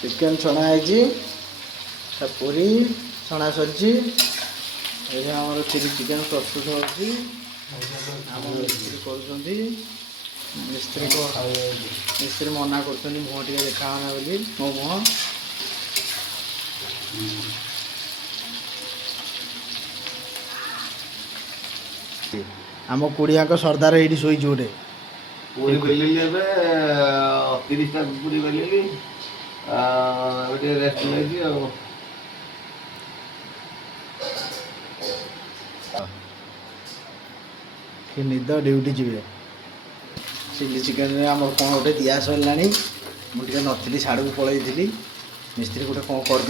chicken छणा है पूरी छणा सरी आम चिली चिकेन प्रस्तुत होती मिस्त्री कर मिस्त्री मना कर मुह टे देखाना बोली मो मुह आम कुड़िया सरदार ये शोच गोटे पूरी बेलिली 30टा पूरी बेलिली रेस्ट नहीं कि निद ड्यूटी जी चिली चिकेन आम कौन गोटे दिया सरला मुझे नी साड़ को पलैली मिस्त्री गोटे कौन कर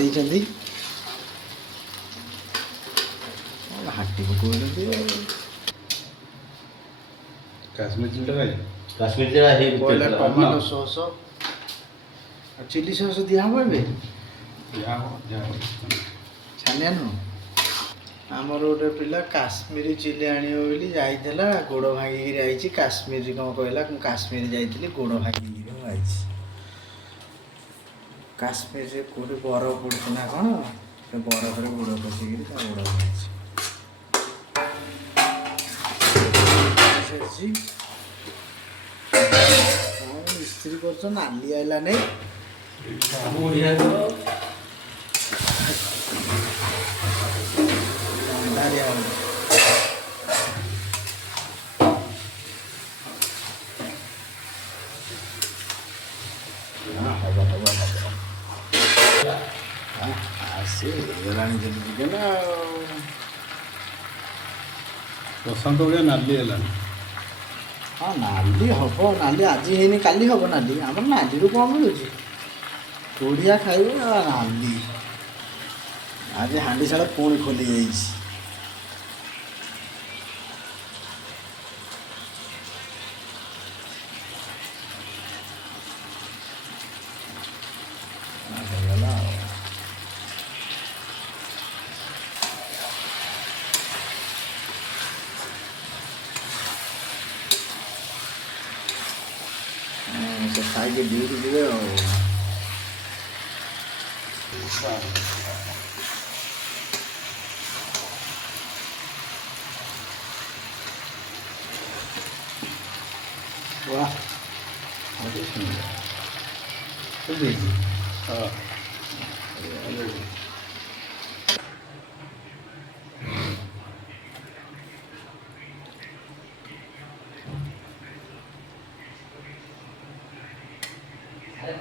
हाटी पकड़ काश्मीर चिल्ली काश्मीर चिल्ली पहला टमाटो सॉस चिली सॉस दिया हम छानिया नुह आमर गोटे पिला काश्मीरी चिली आनियो बोली जाइला गोड़ भांगिकी आई काश्मीरी कौन कहला काश्मीर जाइली गोड़ भांगिकी आई काश्मीर से कौट बरफ पड़े ना कौन बरफ गोड़ पशिक गोड़ भाई मिस्त्री कर नाली आइला नहीं बसंत बड़िया नाली है हाँ नाली हम नाली आज है काली हम नाली आम नाली रू कौन मिलूँ कोड़िया खाइबे नाली आज हांडी साड़ा पुणी खोली जाइए से खाई के ड्यूटी जी वाह हाँ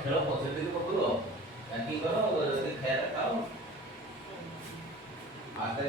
ଖେଳ ପଛରେ ପକଉ ବ୍ୟାଟିଂ କର ଖାଇବା ଖାଅ ଆସ୍ତେ